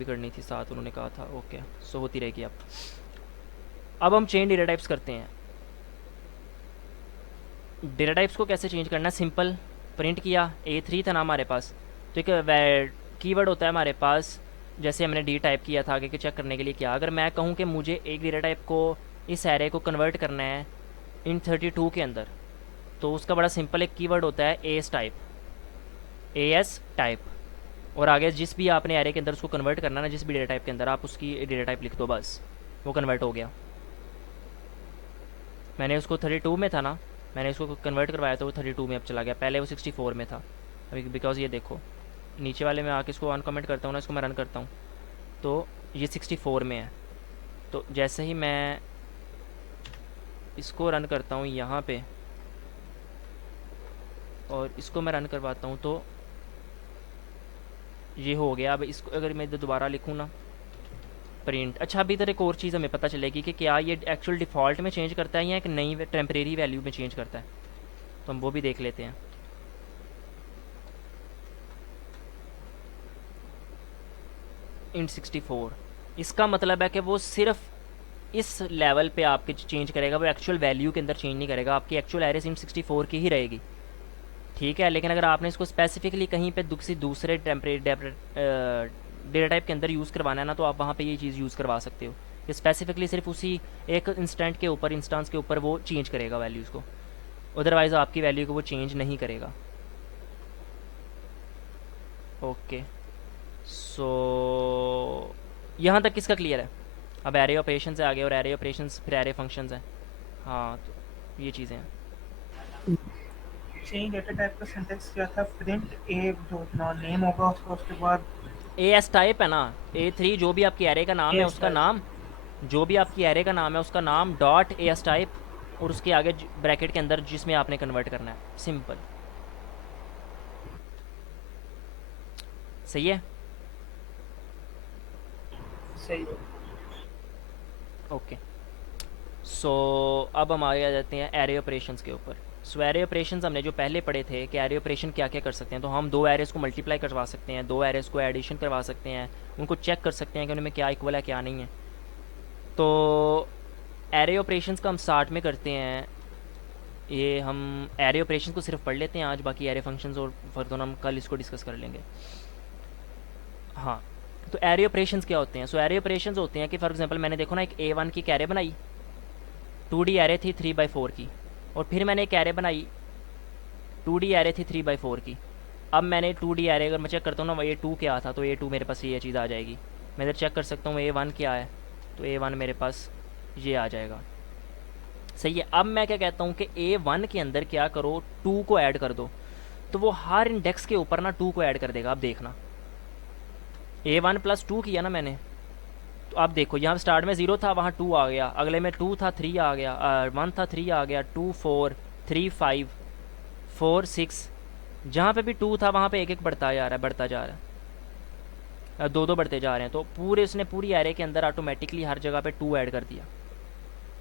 भी करनी थी साथ, उन्होंने कहा था। ओके, सो होती रहेगी अब हम चेन डेटा टाइप्स करते हैं। डेटा टाइप्स को कैसे चेंज करना है, सिंपल, प्रिंट किया, A3 था ना हमारे पास, तो एक कीवर्ड होता है हमारे पास, जैसे हमने डी टाइप किया था आगे के चेक करने के लिए। क्या अगर मैं कहूँ कि मुझे एक डेटा टाइप को, इस एरे को कन्वर्ट करना है इन 32 के अंदर, तो उसका बड़ा सिंपल एक कीवर्ड होता है एस टाइप, एस टाइप, और आगे जिस भी आपने एरे के अंदर उसको कन्वर्ट करना है ना, जिस भी डेटा टाइप के अंदर, आप उसकी डेटा टाइप लिख दो, बस वो कन्वर्ट हो गया। मैंने उसको 32 में था ना, मैंने इसको कन्वर्ट करवाया तो वो 32 में अब चला गया, पहले वो 64 में था। अभी बिकॉज ये देखो नीचे वाले में आके इसको अनकमेंट करता हूँ ना, इसको मैं रन करता हूँ तो ये 64 में है। तो जैसे ही मैं इसको रन करता हूँ यहाँ पे और इसको मैं रन करवाता हूँ तो ये हो गया। अब इसको अगर मैं इधर दोबारा लिखूँ ना, प्रिंट, अच्छा अभी इधर एक और चीज़ हमें पता चलेगी कि क्या ये एक्चुअल डिफ़ॉल्ट में चेंज करता है या एक नई टेम्परेरी वैल्यू में चेंज करता है, तो हम वो भी देख लेते हैं। int64, इसका मतलब है कि वो सिर्फ इस लेवल पे आपके चेंज करेगा, वो एक्चुअल वैल्यू के अंदर चेंज नहीं करेगा। आपकी एक्चुअल एरे int64 की ही रहेगी, ठीक है। लेकिन अगर आपने इसको स्पेसिफिकली कहीं पे दूसरे डेटा टाइप के अंदर यूज़ करवाना है ना, तो आप वहाँ पे ये चीज़ यूज़ करवा सकते हो कि स्पेसिफिकली सिर्फ उसी एक इंस्टेंट के ऊपर, इंस्टांस के ऊपर वो चेंज करेगा वैल्यूज़ को, अदरवाइज़ आपकी वैल्यू को वो चेंज नहीं करेगा। ओके, सो यहाँ तक किसका क्लियर है? अब एरे ऑपरेशन से आगे, और एरे ऑपरेशन फिर एरे फंक्शंस हैं। हाँ, तो ये चीज़ें हैं। चेन डेटा टाइप का सिंटेक्स क्या था? प्रिंट ए जो अपना नेम होगा उसका, उसके बाद ए एस टाइप है ना, A3 जो भी आपकी एरे का नाम है ए उसका स्टाइल। नाम, जो भी आपकी एरे का नाम है उसका नाम डॉट ए एस टाइप, और उसके आगे ब्रैकेट के अंदर जिसमें आपने कन्वर्ट करना है, सिंपल। सही है। सही है। ओके, सो अब हम आगे आ जाते हैं एरे ऑपरेशंस के ऊपर। सो एरे ऑपरेशंस हमने जो पहले पढ़े थे कि एरे ऑपरेशन क्या क्या कर सकते हैं, तो हम दो एरेस को मल्टीप्लाई करवा सकते हैं, दो एरेस को एडिशन करवा सकते हैं, उनको चेक कर सकते हैं कि उनमें क्या इक्वल है क्या नहीं है। तो एरे ऑपरेशंस का हम स्टार्ट में करते हैं, ये हम एरे ऑपरेशन को सिर्फ पढ़ लेते हैं आज, बाकी एरे फंक्शंस और फर्दर हम कल इसको डिस्कस कर लेंगे। हाँ, तो एरे ऑपरेशंस क्या होते हैं? सो एरे ऑपरेशंस होते हैं कि फॉर एग्जांपल मैंने देखो ना एक A1 की कैरे बनाई, 2D एरे थी 3/4 की, और फिर मैंने एक एरे बनाई 2D एरे थी 3/4 की। अब मैंने 2D एरे अगर मैं चेक करता हूँ ना, A2 क्या था, तो A2 मेरे पास ये चीज़ आ जाएगी। मैं इधर चेक कर सकता हूँ A1 क्या है, तो A1 मेरे पास ये आ जाएगा। सही है। अब मैं क्या कहता हूँ कि A1 के अंदर क्या करो, 2 को ऐड कर दो, तो वो हर इंडेक्स के ऊपर ना 2 को ऐड कर देगा। अब देखना, A1 + 2 किया ना मैंने, तो आप देखो यहाँ स्टार्ट में 0 था, वहाँ 2 आ गया, अगले में 2 था 3 आ गया, 1 था 3 आ गया, 2 4 3 5 4 6, जहाँ पे भी 2 था वहाँ पे एक एक बढ़ता जा रहा है, बढ़ता जा रहा है, दो दो बढ़ते जा रहे हैं। तो पूरे उसने पूरी एरे के अंदर ऑटोमेटिकली हर जगह पे 2 ऐड कर दिया।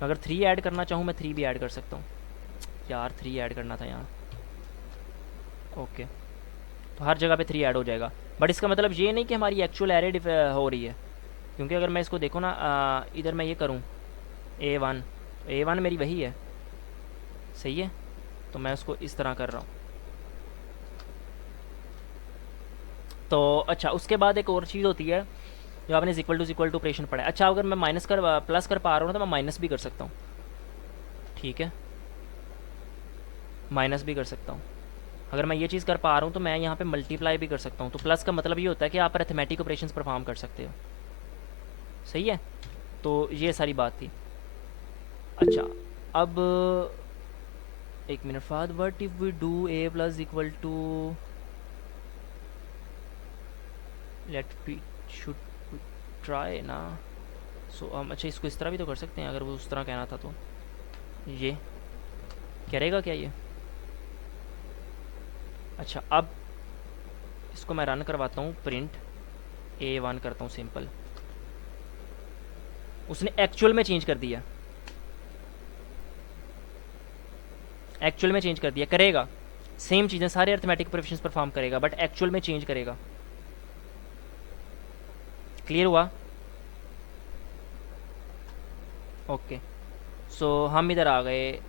अगर 3 ऐड करना चाहूँ मैं 3 भी ऐड कर सकता हूँ। यार 3 ऐड करना था यहाँ। ओके, तो हर जगह पे 3 ऐड हो जाएगा। बट इसका मतलब ये नहीं कि हमारी एक्चुअल एरे हो रही है, क्योंकि अगर मैं इसको देखो ना, इधर मैं ये करूँ A1, तो A1 मेरी वही है। सही है, तो मैं उसको इस तरह कर रहा हूँ। तो अच्छा, उसके बाद एक और चीज़ होती है जो आपने इक्वल टू ऑपरेशन पढ़ा है। अच्छा, अगर मैं माइनस कर प्लस कर पा रहा हूँ तो मैं माइनस भी कर सकता हूँ, ठीक है, माइनस भी कर सकता हूँ। अगर मैं ये चीज़ कर पा रहा हूँ तो मैं यहाँ पे मल्टीप्लाई भी कर सकता हूँ। तो प्लस का मतलब ये होता है कि आप अर्थमेटिक ऑपरेशंस परफॉर्म कर सकते हो। सही है, तो ये सारी बात थी। अच्छा, अब एक मिनट बाद, what if we do A+= let B, should try ना। सो हम अच्छा इसको इस तरह भी तो कर सकते हैं, अगर वो उस तरह कहना था तो। ये करेगा क्या ये? अच्छा, अब इसको मैं रन करवाता हूँ, प्रिंट A1 करता हूँ सिंपल। उसने एक्चुअल में चेंज कर दिया, एक्चुअल में चेंज कर दिया, करेगा सेम चीज़ें, सारे अर्थमेटिक ऑपरेशंस परफॉर्म करेगा, बट एक्चुअल में चेंज करेगा। क्लियर हुआ? ओके, सो हम इधर आ गए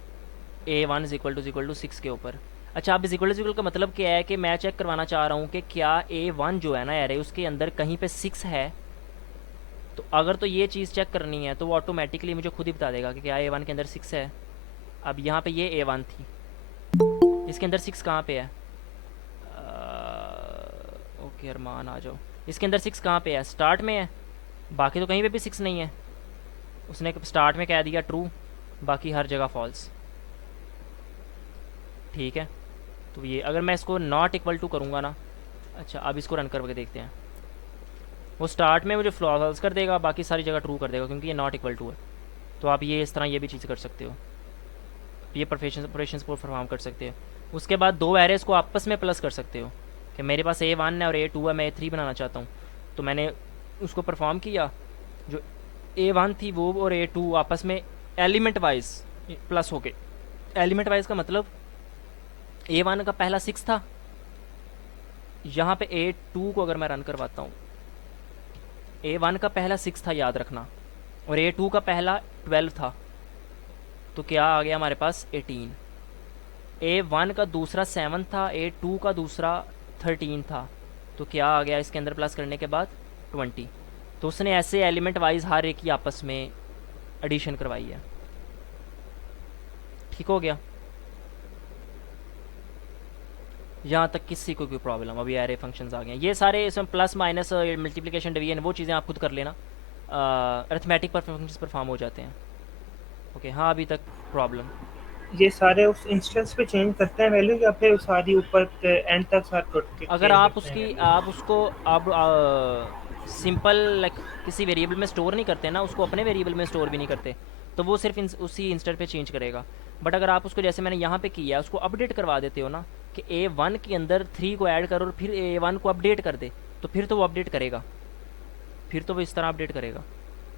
A1 इज़ इक्वल टू 6 के ऊपर। अच्छा, अब इज़ इक्वल का मतलब क्या है कि मैं चेक करवाना चाह रहा हूँ कि क्या A1 जो है ना एरे, उसके अंदर कहीं पे 6 है। तो अगर तो ये चीज़ चेक करनी है तो वो ऑटोमेटिकली मुझे खुद ही बता देगा कि क्या A1 के अंदर 6 है। अब यहाँ पे ये A1 थी, इसके अंदर 6 कहाँ पे है? ओके अरमान आ जाओ। इसके अंदर 6 कहाँ पे है? स्टार्ट में है, बाकी तो कहीं पे भी 6 नहीं है। उसने स्टार्ट में कह दिया ट्रू, बाकी हर जगह फॉल्स। ठीक है, तो ये अगर मैं इसको नॉट इक्वल टू करूँगा ना, अच्छा अब इसको रन करके देखते हैं। वो स्टार्ट में मुझे फॉल्स कर देगा, बाकी सारी जगह ट्रू कर देगा क्योंकि ये नॉट इक्वल टू है। तो आप ये इस तरह ये भी चीज़ कर सकते हो, ये ऑपरेशंस को परफॉर्म कर सकते हो। उसके बाद दो एरेज को आपस में प्लस कर सकते हो कि मेरे पास A1 है और A2 है, मैं A3 बनाना चाहता हूँ। तो मैंने उसको परफॉर्म किया, जो A1 थी वो और A2 आपस में एलिमेंट वाइज प्लस हो गए। एलिमेंट वाइज का मतलब A1 का पहला 6 था, यहाँ पे A2 को अगर मैं रन करवाता हूँ, A1 का पहला 6 था याद रखना, और A2 का पहला 12 था। तो क्या आ गया हमारे पास 18। A1 का दूसरा 7 था, A2 का दूसरा 13 था। तो क्या आ गया इसके अंदर प्लस करने के बाद 20। तो उसने ऐसे एलिमेंट वाइज हर एक की आपस में एडिशन करवाई है। ठीक हो गया? यहाँ तक किसी को कोई प्रॉब्लम? अभी एरे फंक्शंस आ गए हैं, ये सारे इसमें प्लस माइनस मल्टीप्लिकेशन डिवीजन वो चीज़ें आप खुद कर लेना, अरिथमेटिक पर फंक्शंस परफॉर्म हो जाते हैं। ओके, हाँ अभी तक प्रॉब्लम? ये सारे उस इंस्टेंस पे चेंज करते हैं वैल्यू या फिर सारी ऊपर एंड तक साथ अगर चेंज आप करते हैं उसकी वैल्यू? आप उसको अब सिंपल लाइक किसी वेरिएबल में स्टोर नहीं करते ना, उसको अपने वेरिएबल में स्टोर भी नहीं करते, तो वो सिर्फ उसी इंस्टेंट पे चेंज करेगा। बट अगर आप उसको जैसे मैंने यहाँ पे किया है, उसको अपडेट करवा देते हो ना कि A1 के अंदर 3 को ऐड करो और फिर A1 को अपडेट कर दे, तो फिर तो वो अपडेट करेगा, फिर तो वो इस तरह अपडेट करेगा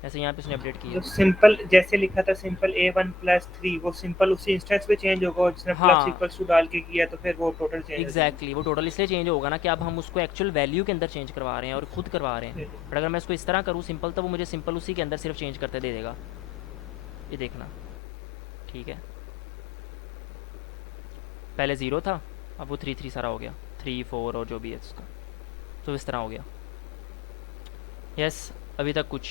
जैसे यहाँ पे उसने अपडेट किया जो है। सिंपल जैसे लिखा था सिंपल A1 + 3 वो सिंपल उसी इंस्टेंस पे चेंज होगा, और जिसने प्लस हाँ इक्वल्स टू डाल के किया तो फिर वो टोटल चेंज हो एग्जैक्टली exactly, वो टोटल इसलिए चेंज होगा ना कि अब हम उसको एक्चुअल वैल्यू के अंदर चेंज करवा रहे हैं और खुद करवा रहे हैं। जाएगी। बट अगर मैं इसको इस तरह करूँ सिंपल, तो वो मुझे सिंपल उसी के अंदर सिर्फ चेंज करते दे देगा। ये देखना, ठीक है, पहले 0 था, अब वो 3 3 सारा हो गया, 3 4 और जो भी है उसका, तो इस तरह हो गया। यस, अभी तक कुछ?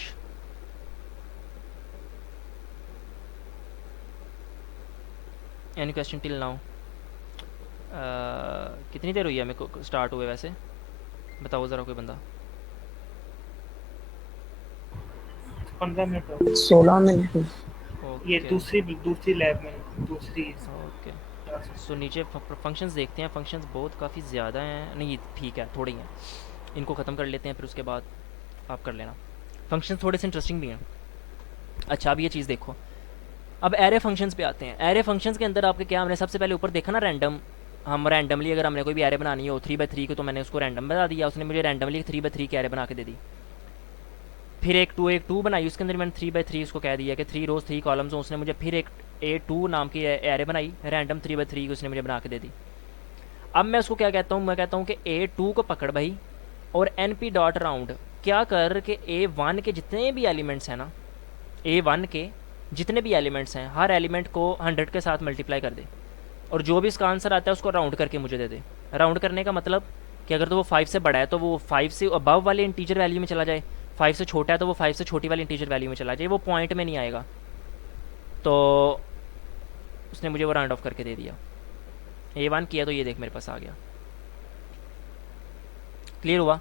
Any question till now? कितनी देर हुई है मेरे को स्टार्ट हुए वैसे? बताओ ज़रा कोई बंदा। 15 मिनट हो गए। 16 मिनट हुई। ये ओके दूसरी लैब में दूसरी ओके, क्लास सो नीचे फंक्शंस देखते हैं। फंक्शंस बहुत काफ़ी ज़्यादा हैं, नहीं ठीक है थोड़े ही हैं, इनको ख़त्म कर लेते हैं फिर उसके बाद आप कर लेना। फंक्शंस थोड़े से इंटरेस्टिंग भी हैं। अच्छा, अब ये चीज़ देखो, अब एरे फंक्शंस पे आते हैं। एरे फंक्शंस के अंदर आपके क्या, हमने सबसे पहले ऊपर देखा ना रैंडम, हम रैंडमली अगर हमने कोई भी एरे बनानी हो 3 बाई 3 को, तो मैंने उसको रैंडम बता दिया, उसने मुझे रैंडमली 3 बाई 3 की एरे बना के दे दी। फिर एक टू बनाई, उसके अंदर मैंने 3 बाई 3 उसको कह दिया कि 3 रोज़ 3 कॉलम्स हो, उसने मुझे फिर एक A2 नाम की एरे बनाई रैंडम 3 बाई 3 की, उसने मुझे बना के दे दी। अब मैं उसको क्या कहता हूँ, मैं कहता हूँ कि A2 को पकड़ भाई और NP डॉट राउंड क्या कर कि A1 के जितने भी एलिमेंट्स हैं ना, A1 के जितने भी एलिमेंट्स हैं हर एलिमेंट को 100 के साथ मल्टीप्लाई कर दे, और जो भी इसका आंसर आता है उसको राउंड करके मुझे दे दे। राउंड करने का मतलब कि अगर तो वो 5 से बड़ा है तो वो 5 से अबव वाले इंटीजर वैल्यू में चला जाए, 5 से छोटा है तो वो 5 से छोटी वाली इंटीजर वैल्यू में चला जाए, वो पॉइंट में नहीं आएगा। तो उसने मुझे वो राउंड ऑफ करके दे दिया। A1 किया तो ये देख मेरे पास आ गया। क्लियर हुआ?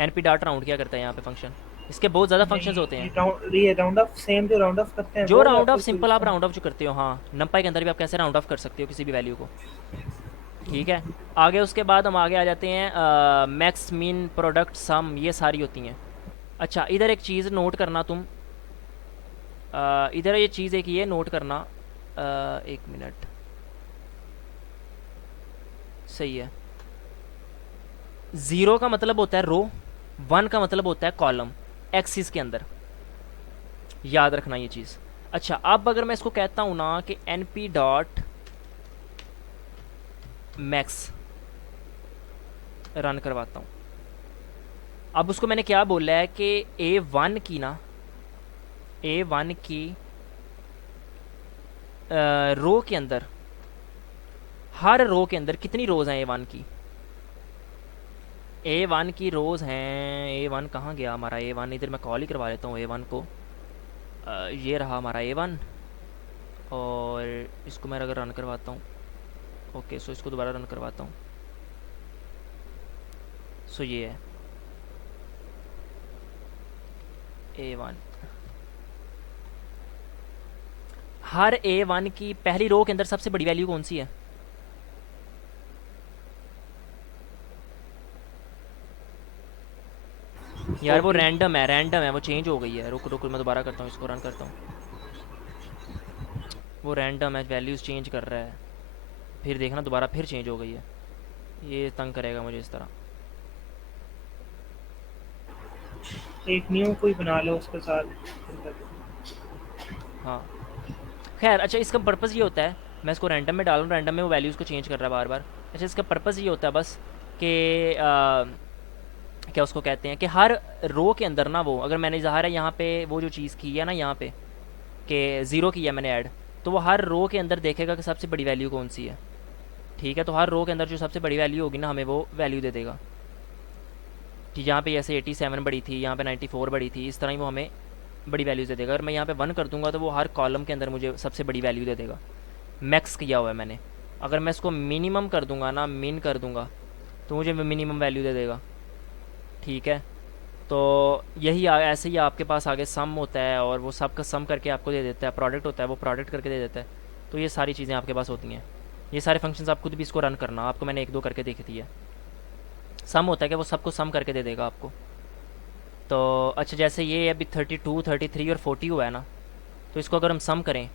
NP डॉट राउंड क्या करता है यहाँ पे फंक्शन, इसके बहुत ज़्यादा फंक्शंस होते हैं। ये राउंड ऑफ सेम जो राउंड ऑफ करते हैं जो वो, या राउंड ऑफ फिर कोई सिंपल आप राउंड ऑफ जो करते हो, हाँ नंपाई के अंदर भी आप कैसे राउंड ऑफ कर सकते हो किसी भी वैल्यू को। ठीक है, आगे उसके बाद हम आगे आ जाते हैं मैक्स मीन प्रोडक्ट सम, ये सारी होती हैं। अच्छा, इधर एक चीज़ नोट करना तुम, इधर ये चीज़ एक ये नोट करना, एक मिनट, सही है। 0 का मतलब होता है रो, 1 का मतलब होता है कॉलम एक्सिस के अंदर, याद रखना ये चीज़। अच्छा, अब अगर मैं इसको कहता हूँ ना कि NP डॉट मैक्स रन करवाता हूँ, अब उसको मैंने क्या बोला है कि A1 की ना, A1 की रो के अंदर, हर रो के अंदर कितनी रोज़ हैं A1 की? A1 की रोज़ हैं, A1 कहाँ गया हमारा A1? इधर मैं कॉल ही करवा लेता हूँ A1 को। ये रहा हमारा A1, और इसको मैं अगर रन करवाता हूँ, ओके, सो इसको दोबारा रन करवाता हूँ। सो ये है A1। हर A1 की पहली रो के अंदर सबसे बड़ी वैल्यू कौन सी है? यार वो 40। रैंडम है, वो चेंज हो गई है। रुक रुक, मैं दोबारा करता हूँ, इसको रन करता हूँ। वो रैंडम है, वैल्यूज़ चेंज कर रहा है, फिर देखना दोबारा फिर चेंज हो गई है। ये तंग करेगा मुझे इस तरह। एक न्यू कोई बना लो उसके साथ। हाँ, खैर अच्छा, इसका पर्पज़ ये होता है, मैं इसको रैंडम में डालूँ, रैंडम में वो वैल्यूज़ को चेंज कर रहा है बार बार। अच्छा, इसका पर्पज़ ये होता है बस कि क्या उसको कहते हैं कि हर रो के अंदर ना, वो अगर मैंने ज़ाहिर है यहाँ पे वो जो चीज़ की है ना, यहाँ पे कि ज़ीरो की है मैंने ऐड, तो वो हर रो के अंदर देखेगा कि सबसे बड़ी वैल्यू कौन सी है। ठीक है, तो हर रो के अंदर जो सबसे बड़ी वैल्यू होगी ना, हमें वो वैल्यू दे देगा। कि यहाँ पे जैसे 87 बड़ी थी, यहाँ पे 94 बड़ी थी, इस तरह ही वो हमें बड़ी वैल्यू दे देगा। अगर मैं यहाँ पे 1 कर दूंगा तो वो हर कॉलम के अंदर मुझे सबसे बड़ी वैल्यू दे देगा। मैक्स किया हुआ है मैंने। अगर मैं इसको मिनिमम कर दूंगा ना, मिन कर दूंगा, तो मुझे मिनिमम वैल्यू दे देगा। ठीक है, तो यही ऐसे ही आपके पास आगे सम होता है, और वो सब का सम करके आपको दे देता है। प्रोडक्ट होता है, वो प्रोडक्ट करके दे देता है। तो ये सारी चीज़ें आपके पास होती हैं। ये सारे फंक्शंस आप खुद भी इसको रन करना, आपको मैंने एक दो करके देखी थी है। सम होता है कि वो सबको सम करके दे देगा आपको। तो अच्छा, जैसे ये अभी 32, 33 और 40 हुआ है ना, तो इसको अगर हम सम करें,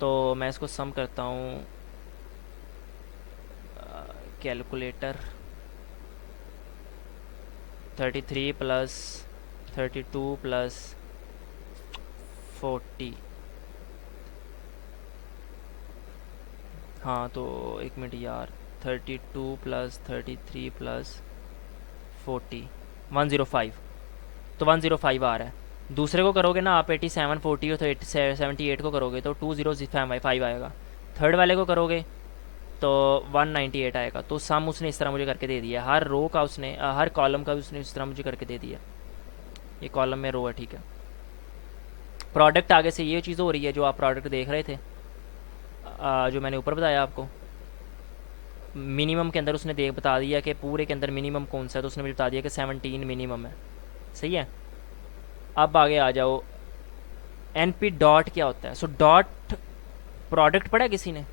तो मैं इसको सम करता हूँ कैलकुलेटर। 33 plus 32 plus 40। हाँ तो एक मिनट यार, 32 प्लस 33 प्लस 40, 105। तो 105 आ रहा है। दूसरे को करोगे ना आप 87, 40 और 78 को करोगे तो 2005 आएगा। थर्ड वाले को करोगे तो 198 आएगा। तो सम उसने इस तरह मुझे करके दे दिया। हर रो का उसने हर कॉलम का उसने इस तरह मुझे करके दे दिया। ये कॉलम में रो है, ठीक है। प्रोडक्ट आगे से ये चीज़ हो रही है जो आप प्रोडक्ट देख रहे थे, जो मैंने ऊपर बताया आपको। मिनिमम के अंदर उसने देख बता दिया कि पूरे के अंदर मिनिमम कौन सा है, तो उसने मुझे बता दिया कि 17 मिनिमम है। सही है। अब आगे आ जाओ, एन पी डॉट क्या होता है? सो डॉट प्रोडक्ट पढ़ा किसी ने?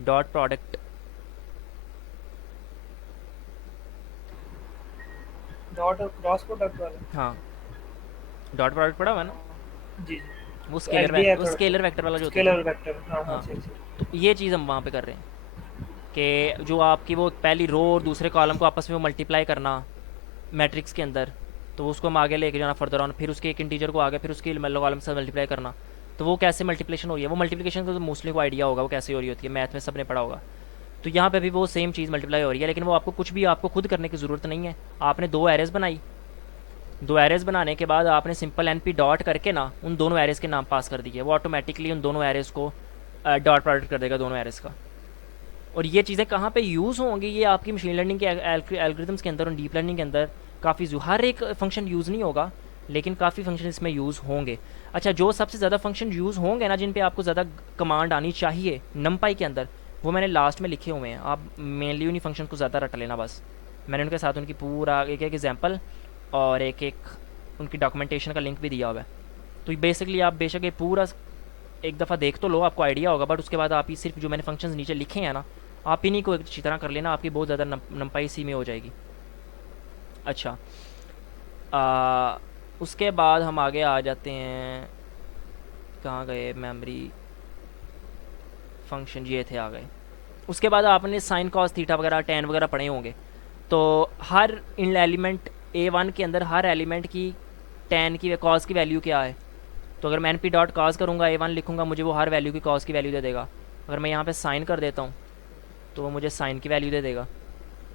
Dot product. डॉट और क्रॉस प्रोडक्ट वाला। हाँ, डॉट प्रोडक्ट पढ़ा हुआ है ना? जी जी। वो तो एलडीए वो थोड़ा स्केलर वेक्टर वाला जो होता है। स्केलर वेक्टर, हाँ हाँ हाँ, सही सही। तो ये चीज़ हम वहाँ पे कर रहे हैं कि जो आपकी वो पहली रो और दूसरे कॉलम को आपस में वो मल्टीप्लाई करना मैट्रिक्स के अंदर, तो उसको हम आगे लेके जाना फर्दर ऑन, फिर उसके एक इंटीजर को आगे, फिर उसकी कॉलम से मल्टीप्लाई करना। तो वो कैसे मल्टीप्लिकेशन हो रही है? वो मल्टीप्लिकेशन का तो मोस्टली को आइडिया होगा वो कैसे हो रही होती है, मैथ में सब ने पढ़ा होगा। तो यहाँ पे भी वो सेम चीज़ मल्टीप्लाई हो रही है, लेकिन वो आपको कुछ भी आपको खुद करने की ज़रूरत नहीं है। आपने दो एरेज बनाई, दो एरेज बनाने के बाद आपने सिंपल एन पी डॉट करके ना उन दोनों एरेज के नाम पास कर दिए, वो ऑटोमेटिकली उन दोनों एरेज को डॉट प्रोडक्ट कर देगा, दोनों एरेज का। और ये चीज़ें कहाँ पे यूज़ होंगी? ये आपकी मशीन लर्निंग के एल्गोरिथम्स के अंदर और डीप लर्निंग के अंदर काफ़ी हर एक फंक्शन यूज़ नहीं होगा, लेकिन काफ़ी फंक्शन इसमें यूज़ होंगे। अच्छा, जो सबसे ज़्यादा फंक्शन यूज़ होंगे ना, जिन पे आपको ज़्यादा कमांड आनी चाहिए नमपाई के अंदर, वो मैंने लास्ट में लिखे हुए हैं। आप मेनली उन्हीं फंक्शन को ज़्यादा रट लेना बस। मैंने उनके साथ उनकी पूरा एक एक एग्जाम्पल और एक एक उनकी डॉक्यूमेंटेशन का लिंक भी दिया हुआ है। तो बेसिकली आप बेशक ये पूरा एक दफ़ा देख तो लो, आपको आइडिया होगा, बट उसके बाद आप ही सिर्फ जो मैंने फंक्शंस नीचे लिखे हैं ना, आप इन्हीं को एक अच्छी तरह कर लेना, आपकी बहुत ज़्यादा नंपाई इसी में हो जाएगी। अच्छा, उसके बाद हम आगे आ जाते हैं, कहाँ गए मेमोरी फंक्शन, ये थे आ गए। उसके बाद आपने साइन कॉस थीटा वगैरह टेन वगैरह पढ़े होंगे। तो हर इन एलिमेंट A1 के अंदर हर एलिमेंट की टेन की कॉस की वैल्यू क्या है? तो अगर मैं एन पी डॉट कॉस करूँगा, A1 लिखूँगा, मुझे वो हर वैल्यू की कॉस की वैल्यू दे देगा। अगर मैं यहाँ पे साइन कर देता हूँ तो वो मुझे साइन की वैल्यू दे देगा।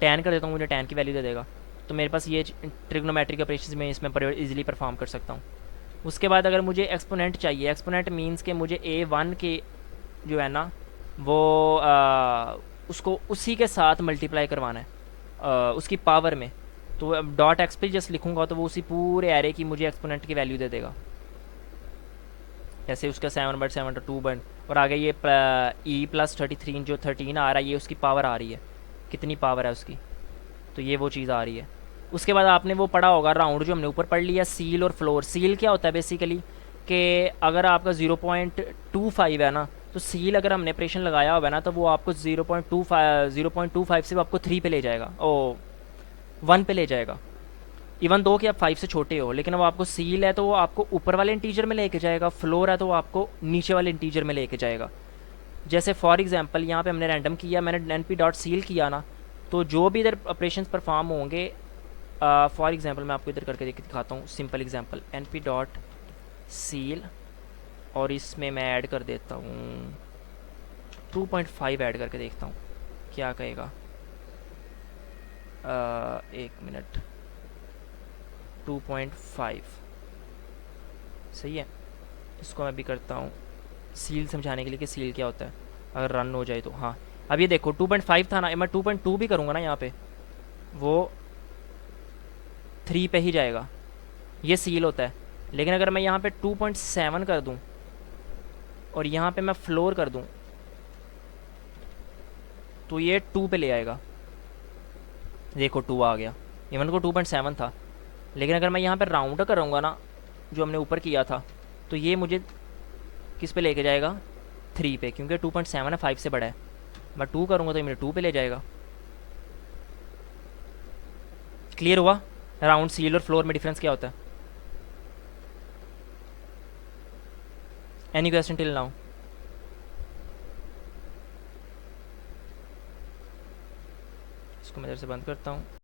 टेन कर देता हूँ, मुझे टेन की वैल्यू दे देगा। तो मेरे पास ये ट्रिग्नोमेट्रिक ऑपरेशंस में इसमें इजीली परफॉर्म कर सकता हूँ। उसके बाद अगर मुझे एक्सपोनेंट चाहिए, एक्सपोनेंट मीन्स के मुझे A1 के जो है ना वो उसको उसी के साथ मल्टीप्लाई करवाना है उसकी पावर में। तो अब डॉट एक्स पे जस्ट लिखूँगा तो वो उसी पूरे एरे की मुझे एक्सपोनेंट की वैल्यू दे देगा। जैसे उसका 7/7 और आगे ये E+33 जो 13 आ रहा है, ये उसकी पावर आ रही है, कितनी पावर है उसकी, तो ये वो चीज़ आ रही है। उसके बाद आपने वो पढ़ा होगा राउंड जो हमने ऊपर पढ़ लिया, सील और फ्लोर। सील क्या होता है बेसिकली कि अगर आपका 0.25 है ना, तो सील अगर हमने ऑपरेशन लगाया हुआ है ना, तो वो आपको 0.25 से वो आपको 3 पे ले जाएगा, ओ 1 पे ले जाएगा। इवन दो कि आप 5 से छोटे हो, लेकिन अब आपको सील है तो वो आपको ऊपर वाले इंटीजर में लेके जाएगा, फ्लोर है तो वो आपको नीचे वाले इंटीजर में लेके जाएगा। जैसे फॉर एग्जांपल यहाँ पे हमने रैंडम किया, मैंने एन पी डॉट सील किया ना, तो जो भी इधर ऑपरेशन परफॉर्म होंगे, फॉर एग्जांपल मैं आपको इधर करके दिखाता हूँ, simple example N P dot ceil, और इसमें मैं ऐड कर देता हूँ 2.5 ऐड करके देखता हूँ क्या कहेगा। एक मिनट, 2.5 सही है। इसको मैं भी करता हूँ सील समझाने के लिए कि सील क्या होता है, अगर रन हो जाए तो। हाँ, अब ये देखो 2.5 था ना, मैं 2.2 भी करूँगा ना यहाँ पे, वो 3 पे ही जाएगा, ये सील होता है। लेकिन अगर मैं यहाँ पे 2.7 कर दूँ और यहाँ पे मैं फ्लोर कर दूँ, तो ये 2 पे ले आएगा। देखो 2 आ गया, इवन को 2.7 था। लेकिन अगर मैं यहाँ पे राउंड करूँगा ना, जो हमने ऊपर किया था, तो ये मुझे किस पे लेके जाएगा, 3 पे, क्योंकि 2.7 है, 5 से बड़ा है। मैं 2 करूँगा तो ये मेरे 2 पे ले जाएगा। क्लियर हुआ राउंड, सील और फ्लोर में डिफरेंस क्या होता है? Any question till now? इसको मैं इधर से बंद करता हूँ।